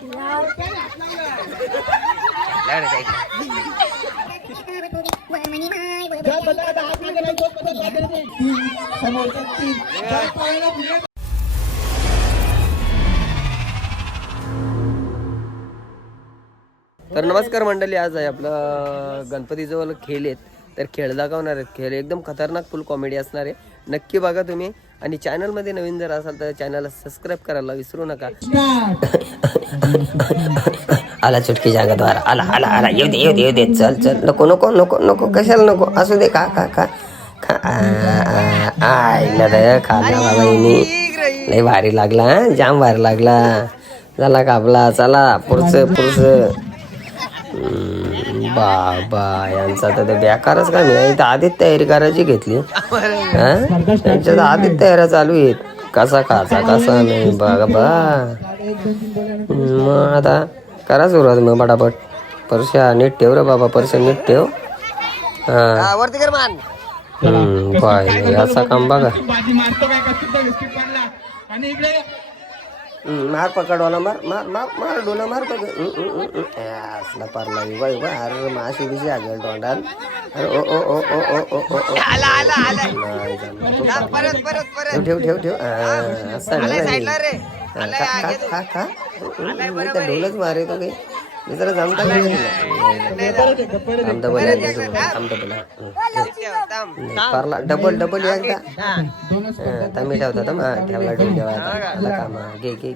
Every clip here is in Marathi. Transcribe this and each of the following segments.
तर नमस्कार मंडळी, आज आहे आपलं गणपतीजवळ खेळ आहेत. तर खेळ दाखवणार आहेत. खेळ एकदम खतरनाक फुल कॉमेडी असणार आहे. नक्की बघा तुम्ही. आणि चॅनलमध्ये नवीन जर असाल तर चॅनलला सबस्क्राईब करायला विसरू नका. आला चुटकी जागाद्वारा आला आला आला येऊ दे येऊ दे येऊ दे. चल चल नको नको नको नको कशाला नको असू दे. का का का आईला रे खाल्ला बाबाईनी. लय भारी लागला, जाम भारी लागला. झाला कापला. चला पुढचं पुढचं. बाबा यांचा तर बेकारच काम आहे. इथं आधीच तयारी करायची घेतली. त्यांच्यात आधीच तयाऱ्या चालू आहेत. कसा खायचा कसा नाही बघा बा. मग आता करा सुरुवात मग पटापट. परश्या नीट ठेव रे बाबा, परश्या नीट ठेव. हा वरती कर मान. बाय असा काम बघा. मार पकडवाला मार मार मार मार डोला मार पकड. असला पारला बाई बा. अरे माशी बिशी आगल तोंडात. अरे ओ ओ ओ ओ ओ ओ ओ ओ ठेव ठेव ठेव. असं खा खा. ढोलच मारे तो काही जरा जमता पारला डबल डबल एकदा तमी ठेवता ठेवला डोल ठेवायचा कामा घे घे.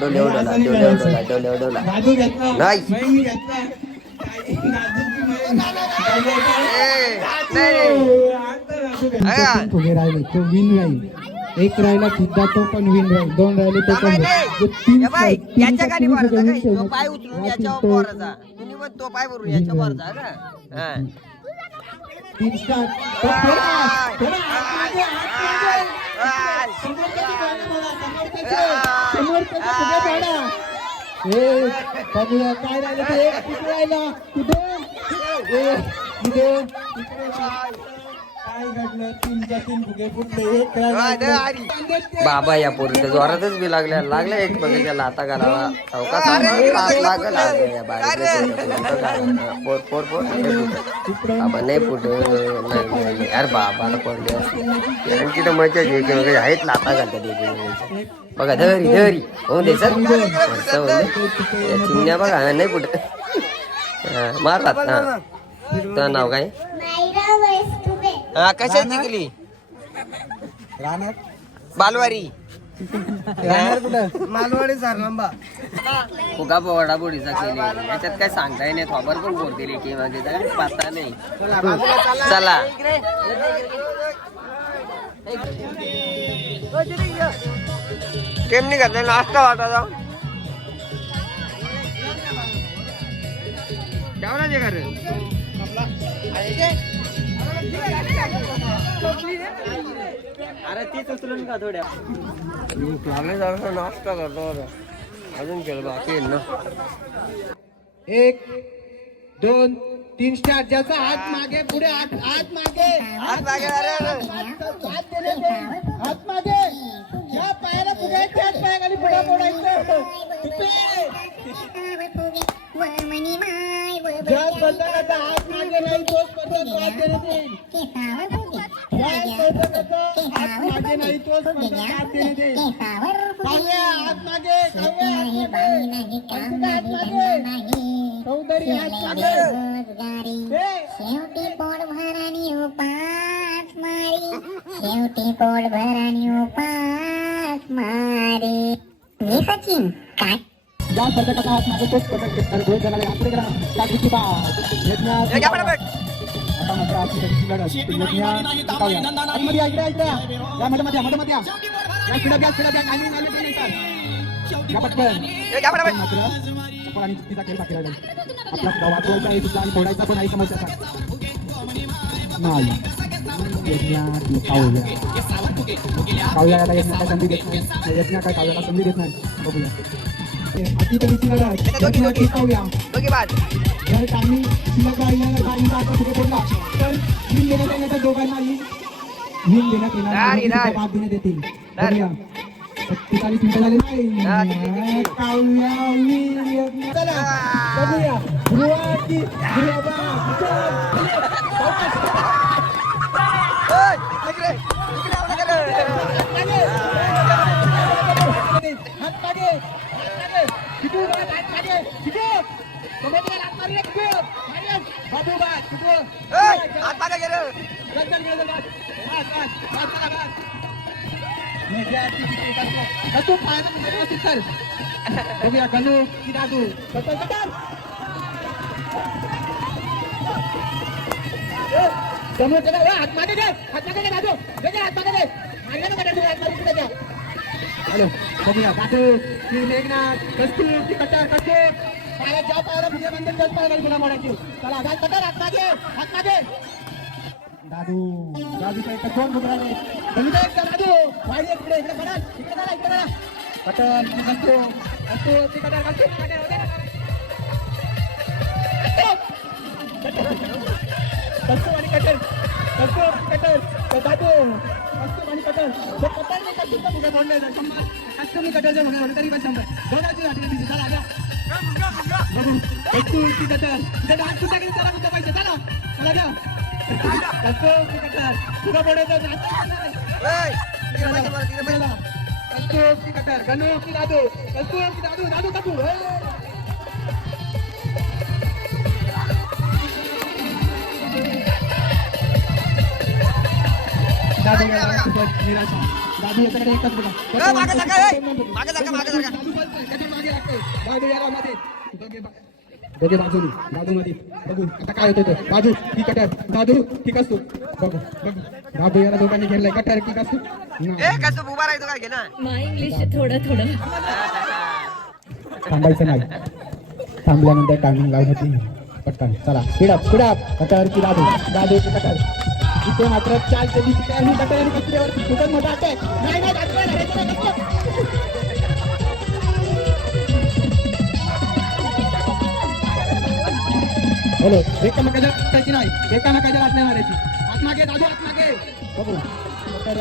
डोले उडवला डोले उडवला डोले उडवला नाही. एक राहिला सुद्धा तो पण विन राहील. दोन राहिले तो पण याच्या गाडी पाय उचलून याच्यावर पोराचा तुम्ही पण तो पाय भरून याच्या पोराचा का. तीन स्टार्ट. काय राहिलं ते एक कुठे राहिला कुठे काय घडलं. तीन फुगे फुटले. एक बाबा या पोरीच्या जोरातच बी लागल्या लागल्या. एक बघायच्या लाता घालावा चौका लागल बाबा नाही फुट नाही यार बाबाला पडले असते. यांची तर मजा घे आहेत लाता घालतात. बघा धरी धरी हो दे सर चिमण्या बघा नाही फुट मारतात. हा तुझं नाव काय. कशा जिंकली बालवारी मालवाडी सारलांबा फुगा पोवडा बोडीचा केली. याच्यात काय सांगताय नाही. खबर पण बोल दिली की माझे पाता नाही. चला केम नाही घातलं नाश्ता वाटा जाऊ जेवणा जे घर अरे तीच उचलून का थोड्या नाश्ता करतो. अजून केलं बाकी ना. 1 2 3 स्टार्ट. ज्याचा हात मागे पुढे हात मागे हात मागे. अरे हात मागे. ज्या पायाला पुढे त्याच पायाखाली पुढे मोडायचं. ज्या बंधनाचा हात मागे नाही तोच पद्धत हात देण्यात येईल. हात मागे नाही तोच पद्धत हात देण्यात येईल. काव्या हात मागे. हात मागे. चौधरी हात मागे. शेवटी पोट भरानी उपास मारी. शेवटी पोट भरानी उपास मारी. मी सचिन काय ज्या पद्धतीचा हात मागे तोच पद्धत दोन जणांना पुढे करा. काढली बात आता मात्र आपली लढत मध्ये ऐकल्या या मध्ये मध्ये या पुढे घ्या खाली आले या पटकन आणि तिचा खेळ बाकी राहिला. आपला गावात आहे तुझा आणि फोडायचा पण आहे समस्याचा नाही. काव्याला यज्ञा संधी देत नाही. यज्ञा काय काव्याला संधी देत नाही. बघूया जर काही शिल्लक राहिलेला आता कुठे पडला तर विन देण्यात येण्याच्या दोघांनाही विन देण्यात येणार. बाद देण्यात येतील. 45 मिनिटं झाली नाही. काव्या वीर. चला बघूया ध्रुवा की बघूया गणू की दादू. गणू हात मागे घे, हात मागे घे दादू, हात मागे घे. मारलं ना कटर, हात मागे पुढे घ्या. हॅलो बघूया दादू की मेघनाथ कस्तूर की कटर कस्तूर पाया ज्या पायाला पुढे बंधन त्याच पायाला गुन्हा मोडायची. चला दाद कटर हात मागे, हात मागे. दादू दादूचा एक कोण बुकरा नाही. दादू वाढी इकडे इकडे पडा, इकडे चला, इकडे चला. कटर कस्तूर कस्तूर की कटर कस्तूर कस्तूर आणि कटर कस्तूर कटर दादू कस्तूर आणि कटर कटर नाही कस्तूरचा बुका मोडला कस्तूर आणि कटरचा बुका मोडला तरी पण 100 दोघांची वाटली. चला घ्या बघू कस्तूर की कटर जर हात कुठे गेले चला कुठे पैसे चला चला घ्या. कस्तूर की कटर तुला मोडायचं कस्तूर की कटर गणू की दादू कस्तूर की दादू दादू काकू. दादू निराशा दादू याच्याकडे एकच बोला दादू याला मध्ये दोघे बाजूनी दादू मध्ये बघू आता काय होतं बाजू की कटर दादू की कसतो बघू बघू दादू याला दोघांनी घेतलंय कटर की कसतो माय इंग्लिश थोडं थोडं थांबायचं नाही. थांबल्यानंतर टायमिंग लावण्याची पटकन चला स्पीड अप कटर की दादू दादू की कटर. इथे मात्र 4 ते 20 मिनिटांनी कटर आणि कचऱ्यावर खूपच मोठा अटॅक. नाही बोलो एकामेकाच्या त्याची नाही एकामेकाच्या लाट नाही मारायची. आतमागे दादू आतमागे बघू कटर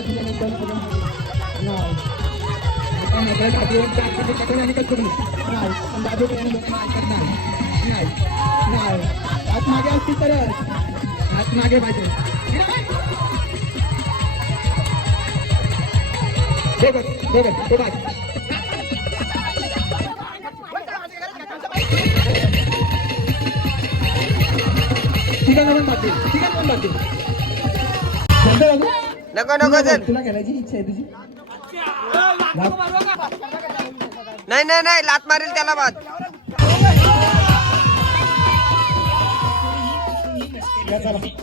दिलेले दोन करून नाही कटर आणि कट करून नाही पण दादू नाही आतमागे असती तर आतमागे पाहिजे. नको नको चल. तुला खेळायची इच्छा आहे तुझी नाही नाही नाही लात मारेल त्याला बाद.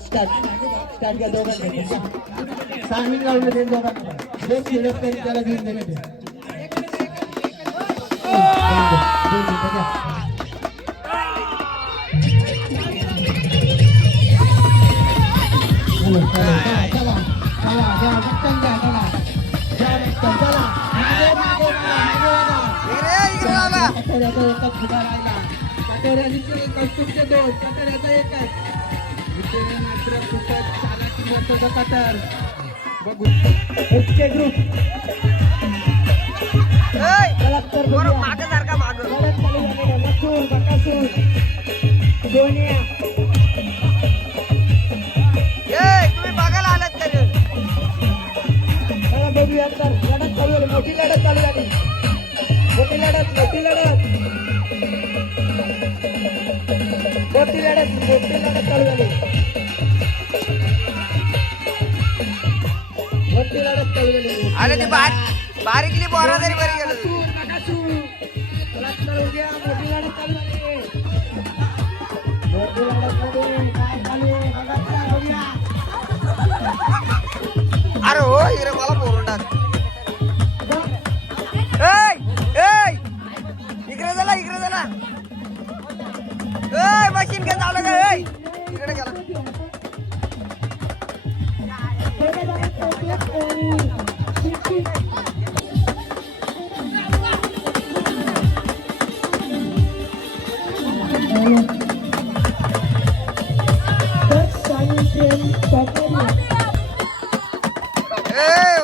स्टार्ट घ्या दोघांना सांगून लावलं ते दोघांना जे खेळत नाही त्याला घेऊन देणे माग सारखा माग तुम्ही बघायला आलात का रे? बघूया तर लढत चालू झाली मोठी लढत चालू झाली मोठी लढत चालू झाली अरे ते बारीकली बोरा तरी बरी गेलं. अरे हो इकडे मला बोलून टाक. इकडे झाला मशीन घेऊन चालू का इकडे गेला.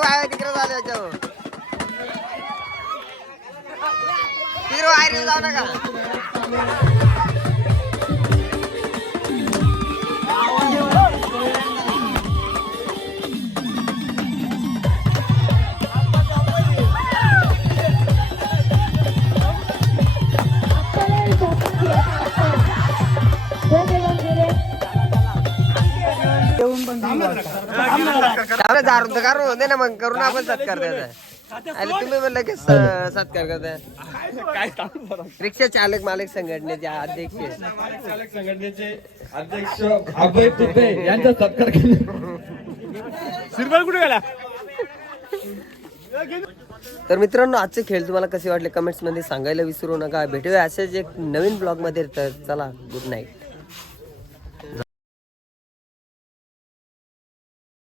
वाया तिकडे झाले. वायरीवर जाऊ नका. त्यामुळे दारू तर करू दे ना मग करून आपण सत्कार त्याचा. आणि तुम्ही म्हणलं की सत्कार करताय. रिक्षा चालक मालक संघटनेचे अध्यक्ष संघटनेचे अध्यक्ष अभय तुपे यांचा सत्कार केला. सिरबल कुठे गेला? तर मित्रांनो आजचे खेळ तुम्हाला कसे वाटले कमेंट्स मध्ये सांगायला विसरू नका. भेटूया असेच एक नवीन ब्लॉग मध्ये. तर चला गुड नाईट.